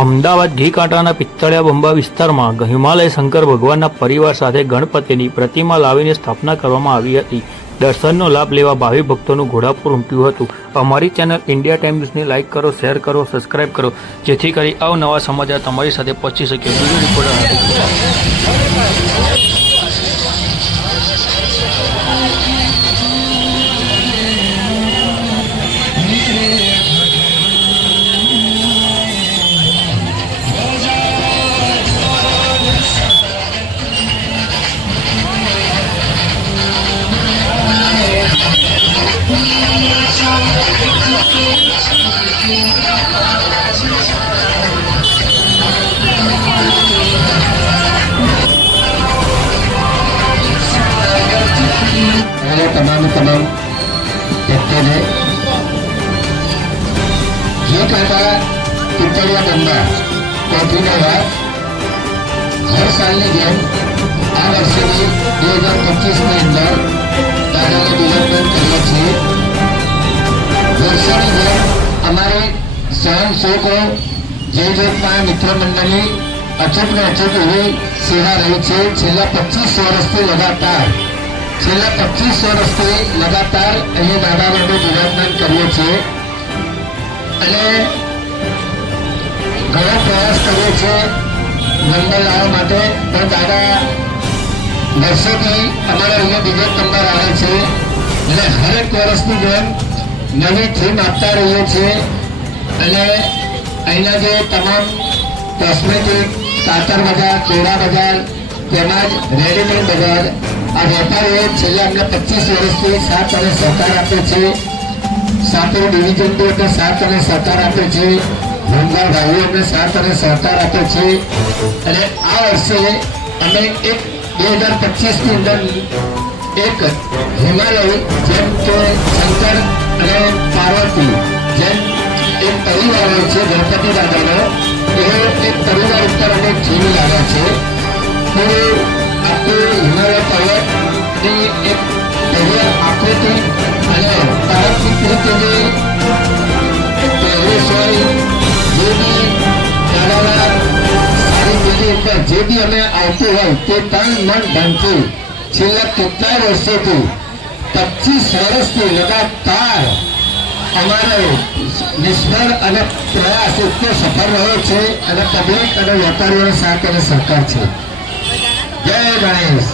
અમદાવાદ ઘી કાંટાના પિત્તળિયા બંબા વિસ્તારમાં હિમાલય શંકર ભગવાનના પરિવાર સાથે ગણપતિની પ્રતિમા લાવીને સ્થાપના કરવામાં આવી હતી। દર્શનનો લાભ લેવા ભાવિ ભક્તોનું ઘોડાપુર ઉમટ્યું હતું। અમારી ચેનલ ઇન્ડિયા ટાઈમ્સને લાઇક કરો, શેર કરો, સબસ્ક્રાઇબ કરો, જેથી કરી અવનવા સમાચાર તમારી સાથે પહોંચી શકે। બ્યુરો રિપોર્ટર तमाम भक्तों घी कांटा पित्तळिया बंबा पहुंचने बाद हर साल की जेम आ वर्षे भी 2025 के अंदर दादा ने डेवलपमेंट करिए वर्षे की जेम हमारे स्वयं सौ को जयजोत मित्र मंडली अचूक ने अचूक एवं सेवा रही है। छेल्ला 25 वर्षથી लगातार છેલ્લા 25 વર્ષથી લગાતાર અહીં દાદાનું ડેવલપમેન્ટ કરીએ છીએ અને ઘણો પ્રયાસ કર્યો છે નંબર લાવવા માટે, પણ દાદા વર્ષોથી અમારા અહીંયા બીજો નંબર આવે છે અને હરેક વર્ષની જેમ નવી થીમ આપતા રહીએ છીએ અને અહીંના જે તમામ કોસ્મેટિક, કાતર બજાર, કેળા બજાર તેમજ રેડીમેડ બજાર આ વેપારીઓ છેલ્લા અમને 25 વર્ષથી સાથ અને સહકાર આપે છે। સાપુર ડિવિઝન અમને સાથ અને સહકાર આપે છે, ભૂંગા ભાઈઓ અમને સાથ અને સહકાર આપે છે અને આ વર્ષે અમે એક 2025ની અંદર એક હિમાલય જેમ કે શંકર અને પાર્વતી જેમ એક પરિવાર હોય છે ગણપતિ દાદાનો, એવો એક પરિવાર ઉપર અમે થીમ લાવ્યા છે। તો आपको हिमालय पर्वत की एक भव्य आकृति અને પારંપરિક રીતે જે પહેરેશ હોય, જે બી દાદાના સારી પેઢી ઉપર જે બી અમે આવતું હોય તે તન મન ધનથી છેલ્લા કેટલાય વર્ષોથી 25 વર્ષથી લગાતાર અમારો નિષ્ફળ અને પ્રયાસ એટલો સફળ રહ્યો છે અને પબ્લિક અને વેપારીઓનો સાથ અને સહકાર છે। जय गणेश।